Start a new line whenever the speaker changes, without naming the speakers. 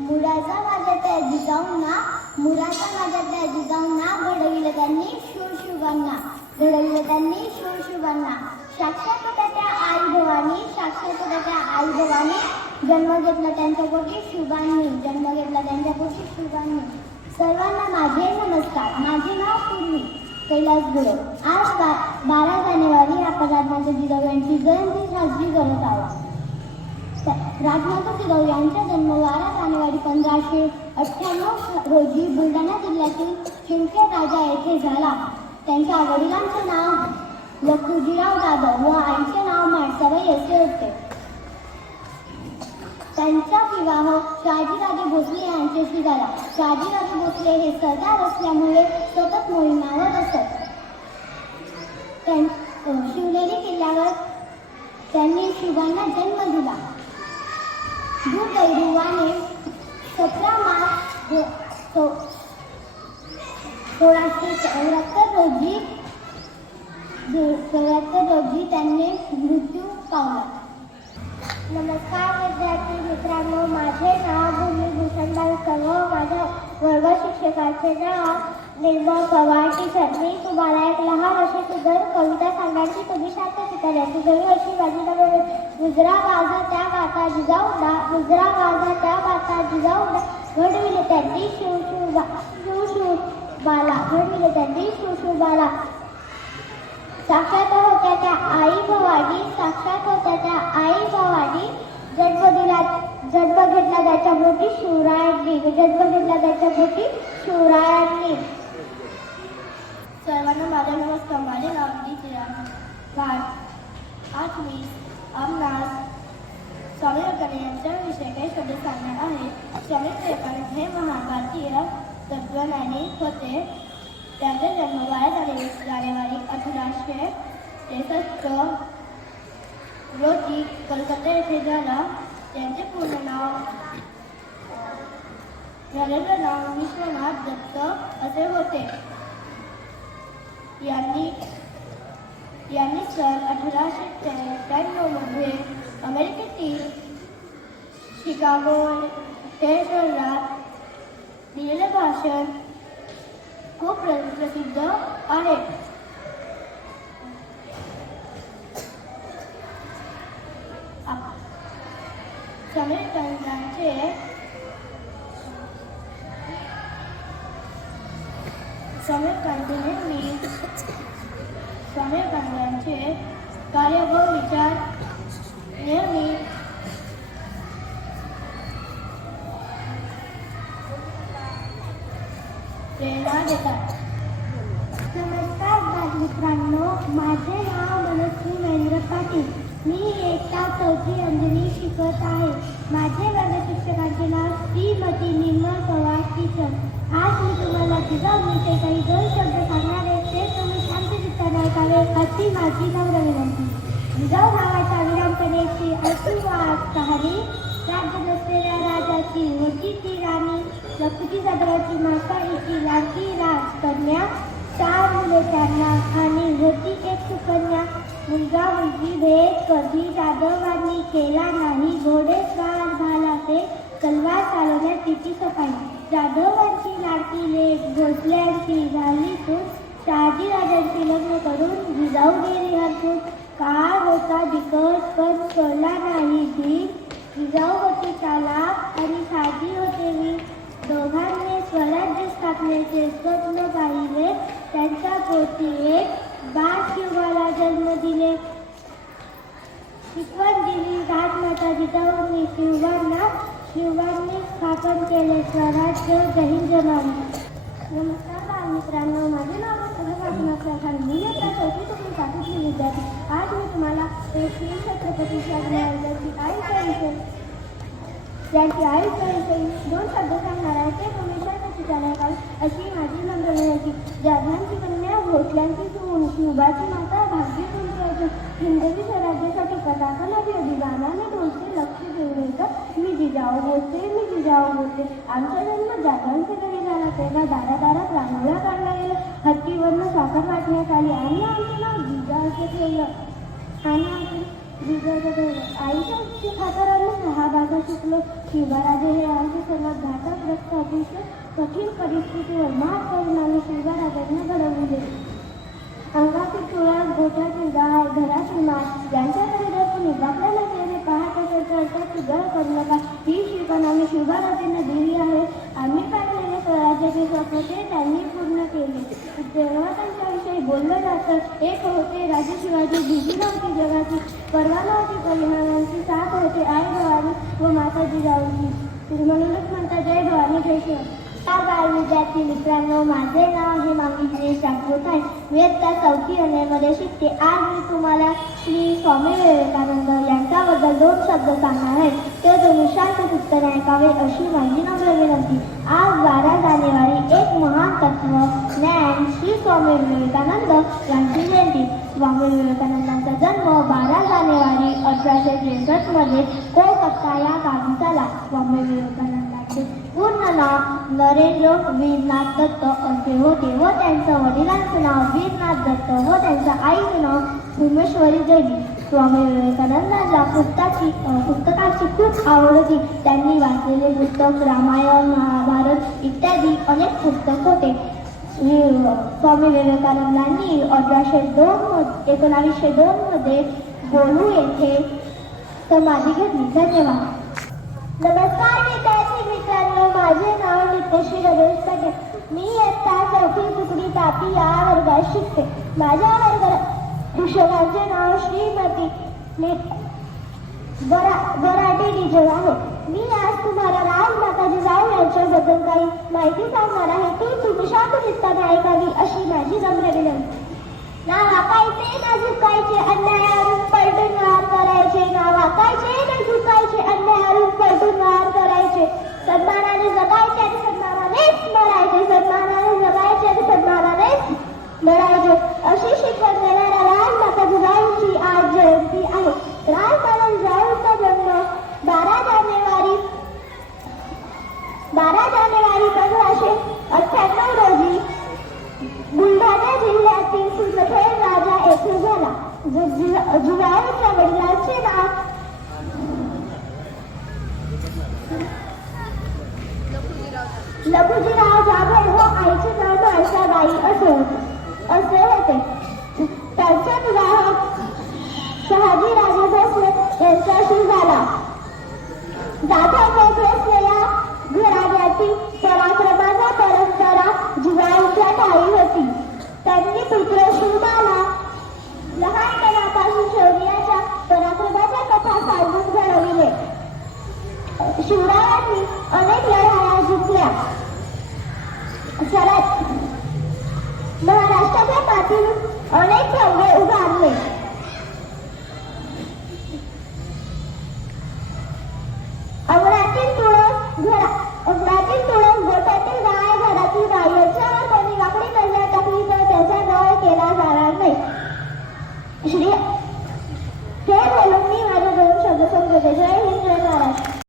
मुराचा माझ्या त्या जिजाऊंना मुलाचा माझ्या त्या जिजाऊंना घडविलं त्यांनी शूरशुभांना घडविलं त्यांनी शूरशुभांना साक्षात होत्या त्या आई भवानी साक्षात होत्या त्या आई भवानी जन्म घेतला त्यांच्या पोटी शुभांनी जन्म घेतला त्यांच्या पोटी शुभांनी. सर्वांना माझे नमस्कार. माझे नाव पूर्वी कैलास गुरव आज बा बारा जानेवारी आपण राजमाता जिजाऊ यांची जयंती साजरी करत आहोत. राजमाता जिजाऊ यांचा जन्म बारा जानेवारी पंधराशे अठ्ठ्याण्णव रोजी बुलढाणा जिल्ह्यातील शिंदखेड राजा येथे झाला. त्यांच्या वडिलांचे नाव लखुजीराव जाधव व आईचे नाव माणसाबाई असे होते. त्यांचा विवाह शहाजीराजे भोसले यांच्याशी झाला. शहाजीराजे भोसले हे सरदार असल्यामुळे सतत मोहिमावर असत. त्यां शिवनेरी किल्ल्यावर त्यांनी शिवांना जन्म दिला. दुर्दैवाने सतरा मार्च सो- सोळाशे चौऱ्याहत्तर रोजी चौऱ्याहत्तर रोजी त्यांनी मृत्यू पावला. नमस्कार विद्यार्थी मित्रांनो माझे नाव भूमी बालकर सर्व माझ्या वर्ग शिक्षकाचे नाव निर्मळ पवार. मी तुम्हाला एक लहान अशी सुंदर कविता सांगायची. तुम्ही शांत शिकायची जरी अशी माझी नवीन गुजरा माझा त्या माता जिजाऊंना गुजरा माझा त्या माता जिजाऊंना घडविले त्यांनी शिव शिव शिव शिव बाला. घडविले त्यांनी शिव शिव बाला. साक्षात होत्या त्या आई भवानी. साक्षात होत्या त्या आई भवानी. जन्म दिला जन्म घेतला त्याच्या मोठी शिवरायांनी. जन्म घेतला त्याच्या मोठी शिवरायांनी. सर्वांना माझा नमस्कार माझे नाव आज मी आमनास स्वामी विवेकानंद यांच्याविषयी काही शब्द सांगणार आहे. स्वामी विवेकानंद हे महाभारतीय तत्वज्ञानी होते. त्यांचा जन्म बारा जानेवारी जानेवारी अठराशे त्रेसष्ट रोजी कलकत्ता येथे झाला. त्यांचे पूर्ण नाव नरेंद्र नाव विश्वनाथ दत्त असे होते. यांनी यांनी सन अठराशे त्र्याण्णवमध्ये अमेरिकेतील शिकागो हे शहरात दिलेलं भाषण खूप प्र- प्रसिद्ध आहे. आप- स्वामी विवेकानंदांचे कार्य व विचार नेहमी प्रेरणा देतात. नमस्कार बालमित्रांनो माझे नाव मनस्वी महेंद्र पाटील. मी एकता चौथी अंजली शिकत आहे. माझे वर्ग शिक्षकांचे नाव श्रीमती निर्मळ पवार टीचर आज मी तुम्हाला जिजाऊविषयी म्हणजे काही दोन शब्द सांगणार आहे ते तुम्ही शांतचित्ताने ऐकावे अशी माझी नम्र विनंती. जिजाऊ भावाच्या विरामपणेची ऐकूवात कहाणी राज्य नसलेल्या राजाची होती ती राणी लखुजी माता मासाईची लाडकी राजकन्या चार मुले त्यांना आणि होती एक सुकन्या. मुलगा मुलगी भेद कधी जाधवांनी केला नाही घोडे तलवार तिची सफाई. जाधवांची लाडकी लेख भोसल्यांची झाली तू शहाजी राजांची लग्न करून जिजाऊ गेली हरकून काळ होता बिकट पण कळला नाही दिन जिजाऊ होती चालाक आणि शहाजी होते मी दोघांनी स्वराज्य स्थापनेचे स्वप्न पाहिले. त्यांच्या पोटी एक बाळ शिवाला जन्म दिले. शिकवण दिली. राजमाता जिजाऊंनी शिवांना स्थापन केले स्वराज्य जहिंद नामे नमस्कार बालमित्रांनो माझे नाव सुभाष मी आता चौथी चौथी सातवीतली विद्यार्थी आज मी तुम्हाला एक श्री छत्रपती शिवाजी महाराजांची आयुष्याविषयी यांची आयुष्याविषयी दोन शब्द सांगणार आहे ते तुम्ही शांत चालकाल अशी माझी नम्र विनंती जाधांची कन्या भोसल्यांची सून शिवबाची माता भाग्य तुमची अजून हिंदवी स्वराज्यासाठी पताका नवी होती गाण्याने बोलते लक्ष देऊ मी जिजाऊ बोलते मी जिजाऊ बोलते आमचा जन्म जाधवांच्या घरी झाला तेव्हा दारादारात रांगोळ्या काढला गेला हत्तीवरनं साखर वाटण्यात आली आणि आमचं नाव जिजा असे ठेवलं. आणि आमचं जिजाचं ठेवलं. आईच्या खातर आम्ही सहा भाषा शिकलो. शिवराजे हे आमचे सर्वात कठीण परिस्थितीवर मात करून आम्ही शिवराजांना घडवले अंगातील तुळस गोठ्यातील गाय घरातील मात यांच्या जर तुम्ही नसेल गेले पाहत करू नका ही शिकवण आम्ही शिवराजांना दिली आहे आम्ही पाहिलेले स्वराज्याचे स्वप्न ते त्यांनी पूर्ण केले जेव्हा त्यांच्याविषयी बोललं जातं एक होते राजे शिवाजी भीती नव्हती जगाची परवाना होती परिणामांची साथ होते आई भवानी व माता जिजाऊंची म्हणूनच म्हणतात जय भवानी जय शिवाजी. नमस्कार बाल विद्यार्थी मित्रांनो. माझे नाव हे मामी दिनेश राजपूत आहे. मी इयत्ता चौथी मध्ये शिकते. आज मी तुम्हाला श्री स्वामी विवेकानंद यांच्याबद्दल दोन शब्द सांगणार आहे. ते तुम्ही शांत उत्तर ऐकावे अशी माझी नम्र विनंती. आज बारा जानेवारी एक महान तत्व ज्ञान श्री स्वामी विवेकानंद यांची जयंती. स्वामी विवेकानंदांचा जन्म बारा जानेवारी अठराशे त्रेसष्टमध्ये कोलकाता या गावी झाला. स्वामी विवेकानंद पूर्ण नाव नरेंद्र वीरनाथ दत्त असे होते व त्यांच्या वडिलांचं नाव वीरनाथ दत्त व त्यांच्या आईचं नाव भूमेश्वरी देवी. स्वामी विवेकानंदांना पुस्तकाची पुस्तकाची खूप आवड होती. त्यांनी वाचलेले पुस्तक रामायण महाभारत इत्यादी अनेक पुस्तक होते. स्वामी विवेकानंदांनी अठराशे दोन एकोणावीसशे दोनमध्ये गोलू बोलू येथे समाधी घेतली. धन्यवाद. नमस्कार विद्यार्थी मित्रांनो माझे नाव नित्यश्री रमेश पटेल. मी इयत्ता चौथी तुकडी तापी या वर्गात शिकते. माझ्या वर्गात शिक्षकांचे नाव श्रीमती नि- गराटे डिजल आहे. मी आज तुम्हाला राम माताजी जिजाऊ यांच्याबद्दल काही माहिती सांगणार आहे. ती तुम्ही शांत चित्ताने ऐकावी अशी माझी नम्र विनंती. ना वाकायचे ना झुकायचे अन्यायावरून पलटून वार करायचे ना वाकायचे ना झुकायचे अन्यायावरून पलटून वार करायचे सन्मानाने जगायचे आणि सन्मानानेच मरायचे सन्मानाने जगायचे आणि सन्मानानेच लढायचे अशी शिकवण देणाऱ्या राजमाता जिजाऊंची आज जयंती आहे राजमाता जिजाऊंचा जन्म बारा जानेवारी बारा जानेवारी पंधराशे अठ्ठ्याण्णव रोजी बुलढाणा जिल्ह्यातील सुंदखेड राजा येथे झाला जि- जि- जिजाऊच्या वडिलांचे नाव लघुजीराव जाधव व आईचे नाव नरसाबाई असे होते असे होते त्यांचा विवाह शहाजीराजे भोसले यांच्याशी झाला जाधव व भोसले या घराण्याची पराक्रमाचा परंपरा जिवाईच्या ठाई होती त्यांनी पुत्र शिवबाला लहानपणापासून शौर्याच्या पराक्रमाच्या कथा सांगून घडविले शिवरायांनी अनेक लढाया जिंकल्या. महाराष्ट्राच्या मातीवर अनेक चौघे उभारले.